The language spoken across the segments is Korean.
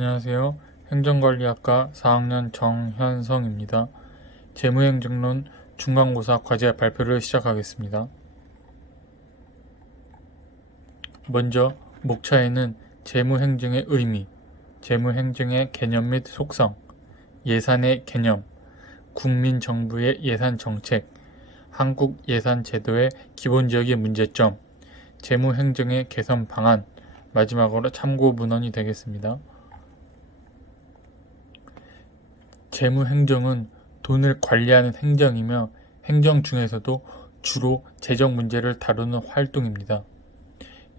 안녕하세요. 행정관리학과 4학년 정현성입니다. 재무행정론 중간고사 과제 발표를 시작하겠습니다. 먼저 목차에는 재무행정의 의미, 재무행정의 개념 및 속성, 예산의 개념, 국민정부의 예산정책, 한국예산제도의 기본적인 문제점, 재무행정의 개선 방안, 마지막으로 참고 문헌이 되겠습니다. 재무행정은 돈을 관리하는 행정이며 행정 중에서도 주로 재정 문제를 다루는 활동입니다.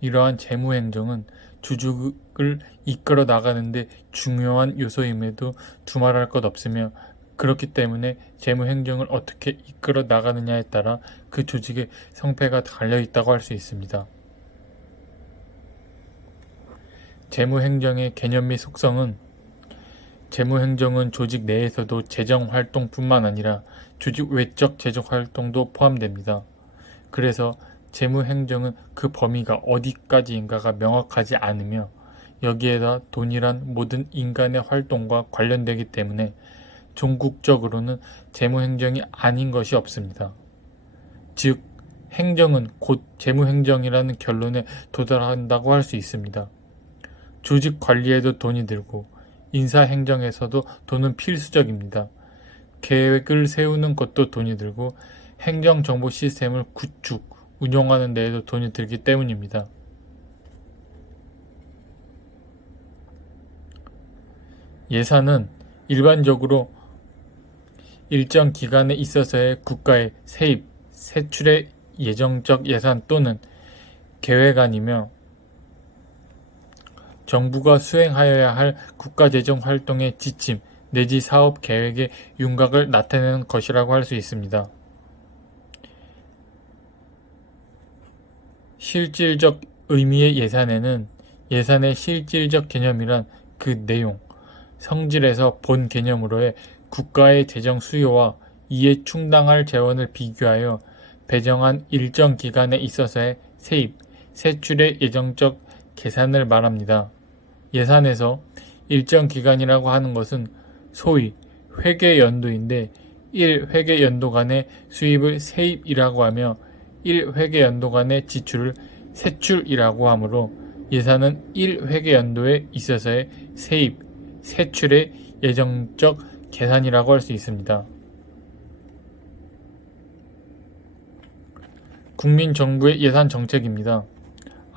이러한 재무행정은 조직을 이끌어 나가는데 중요한 요소임에도 두말할 것 없으며 그렇기 때문에 재무행정을 어떻게 이끌어 나가느냐에 따라 그 조직의 성패가 달려있다고 할 수 있습니다. 재무행정의 개념 및 속성은 재무행정은 조직 내에서도 재정활동뿐만 아니라 조직 외적 재정활동도 포함됩니다. 그래서 재무행정은 그 범위가 어디까지인가가 명확하지 않으며 여기에다 돈이란 모든 인간의 활동과 관련되기 때문에 종국적으로는 재무행정이 아닌 것이 없습니다. 즉, 행정은 곧 재무행정이라는 결론에 도달한다고 할 수 있습니다. 조직 관리에도 돈이 들고 인사행정에서도 돈은 필수적입니다. 계획을 세우는 것도 돈이 들고 행정정보 시스템을 구축, 운영하는 데에도 돈이 들기 때문입니다. 예산은 일반적으로 일정 기간에 있어서의 국가의 세입, 세출의 예정적 예산 또는 계획안이며 정부가 수행하여야 할 국가재정 활동의 지침 내지 사업 계획의 윤곽을 나타내는 것이라고 할 수 있습니다. 실질적 의미의 예산에는 예산의 실질적 개념이란 그 내용, 성질에서 본 개념으로의 국가의 재정 수요와 이에 충당할 재원을 비교하여 배정한 일정 기간에 있어서의 세입, 세출의 예정적 계산을 말합니다. 예산에서 일정 기간이라고 하는 것은 소위 회계연도인데 1회계연도간의 수입을 세입이라고 하며 1회계연도간의 지출을 세출이라고 하므로 예산은 1회계연도에 있어서의 세입, 세출의 예정적 계산이라고 할 수 있습니다. 국민정부의 예산 정책입니다.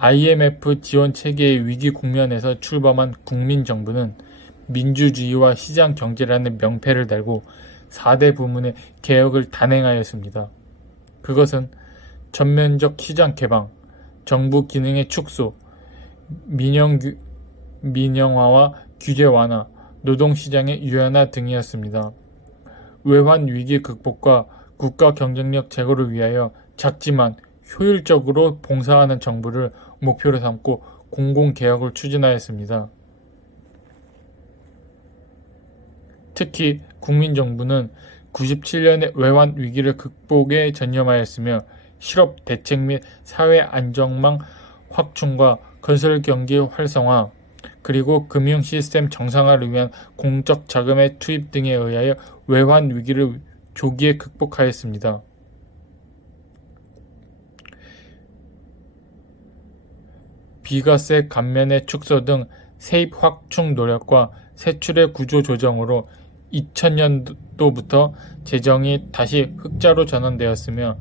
IMF 지원 체계의 위기 국면에서 출범한 국민정부는 민주주의와 시장 경제라는 명패를 달고 4대 부문의 개혁을 단행하였습니다. 그것은 전면적 시장 개방, 정부 기능의 축소, 민영화와 규제 완화, 노동시장의 유연화 등이었습니다. 외환 위기 극복과 국가 경쟁력 제고를 위하여 작지만 효율적으로 봉사하는 정부를 목표로 삼고 공공개혁을 추진하였습니다. 특히 국민정부는 97년의 외환 위기를 극복에 전념하였으며 실업 대책 및 사회 안정망 확충과 건설 경기 활성화, 그리고 금융 시스템 정상화를 위한 공적 자금의 투입 등에 의하여 외환 위기를 조기에 극복하였습니다. 비과세 감면의 축소 등 세입 확충 노력과 세출의 구조 조정으로 2000년도부터 재정이 다시 흑자로 전환되었으며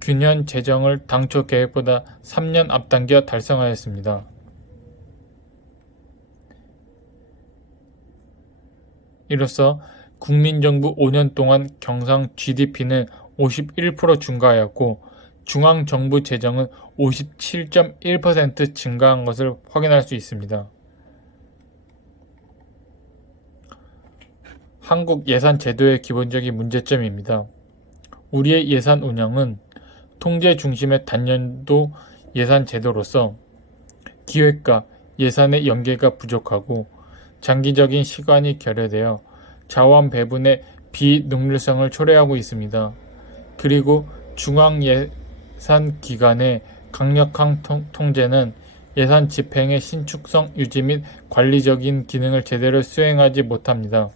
균형 재정을 당초 계획보다 3년 앞당겨 달성하였습니다. 이로써 국민정부 5년 동안 경상 GDP는 51% 증가하였고 중앙정부 재정은 57.1% 증가한 것을 확인할 수 있습니다. 한국 예산 제도의 기본적인 문제점입니다. 우리의 예산 운영은 통제 중심의 단년도 예산 제도로서 기획과 예산의 연계가 부족하고 장기적인 시간이 결여되어 자원 배분의 비능률성을 초래하고 있습니다. 그리고 중앙 예산 기관의 강력한 통제는 예산 집행의 신축성 유지 및 관리적인 기능을 제대로 수행하지 못합니다.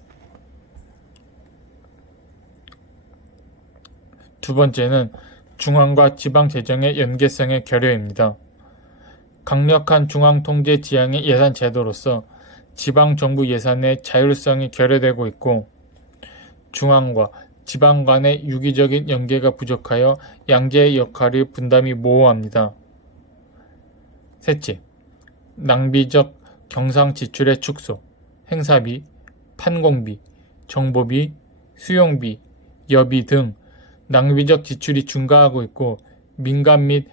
두 번째는 중앙과 지방 재정의 연계성의 결여입니다. 강력한 중앙 통제 지향의 예산 제도로서 지방 정부 예산의 자율성이 결여되고 있고 중앙과 지방 간의 유기적인 연계가 부족하여 양재의 역할의 분담이 모호합니다. 셋째, 낭비적 경상 지출의 축소, 행사비, 판공비, 정보비, 수용비, 여비 등 낭비적 지출이 증가하고 있고 민간 및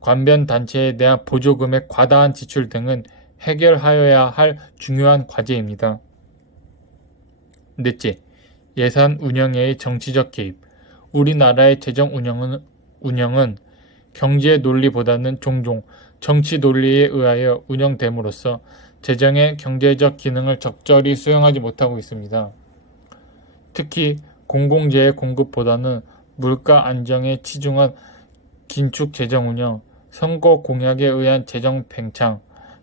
관변 단체에 대한 보조금의 과다한 지출 등은 해결하여야 할 중요한 과제입니다. 넷째, 예산 운영의 정치적 개입. 우리나라의 재정 운영은 경제 논리보다는 종종 정치 논리에 의하여 운영됨으로써 재정의 경제적 기능을 적절히 수행하지 못하고 있습니다. 특히 공공재해 공급보다는 물가 안정에 치중한 긴축 재정 운영, 선거 공약에 의한 재정 팽창,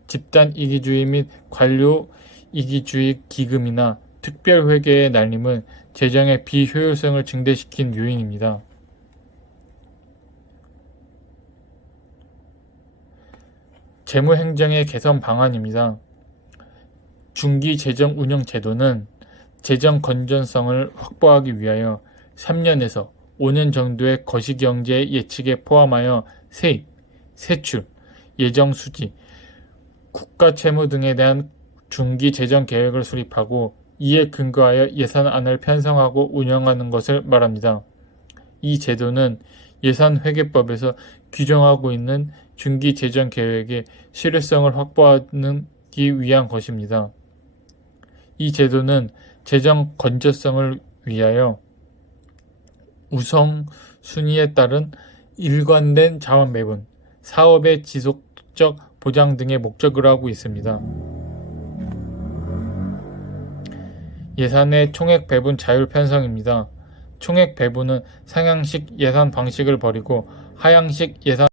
집단 이기주의 및 관료 이기주의 기금이나 특별회계의 날림은 재정의 비효율성을 증대시킨 요인입니다. 재무행정의 개선 방안입니다. 중기 재정 운영 제도는 재정 건전성을 확보하기 위하여 3년에서 5년 정도의 거시경제 예측에 포함하여 세입, 세출, 예정 수지, 국가 채무 등에 대한 중기 재정 계획을 수립하고 이에 근거하여 예산안을 편성하고 운영하는 것을 말합니다. 이 제도는 예산회계법에서 규정하고 있는 중기 재정 계획의 실효성을 확보하기 위한 것입니다. 이 제도는 재정 건전성을 위하여 우선순위에 따른 일관된 자원 배분, 사업의 지속적 보장 등의 목적으로 하고 있습니다. 예산의 총액 배분 자율 편성입니다. 총액 배분은 상향식 예산 방식을 버리고 하향식 예산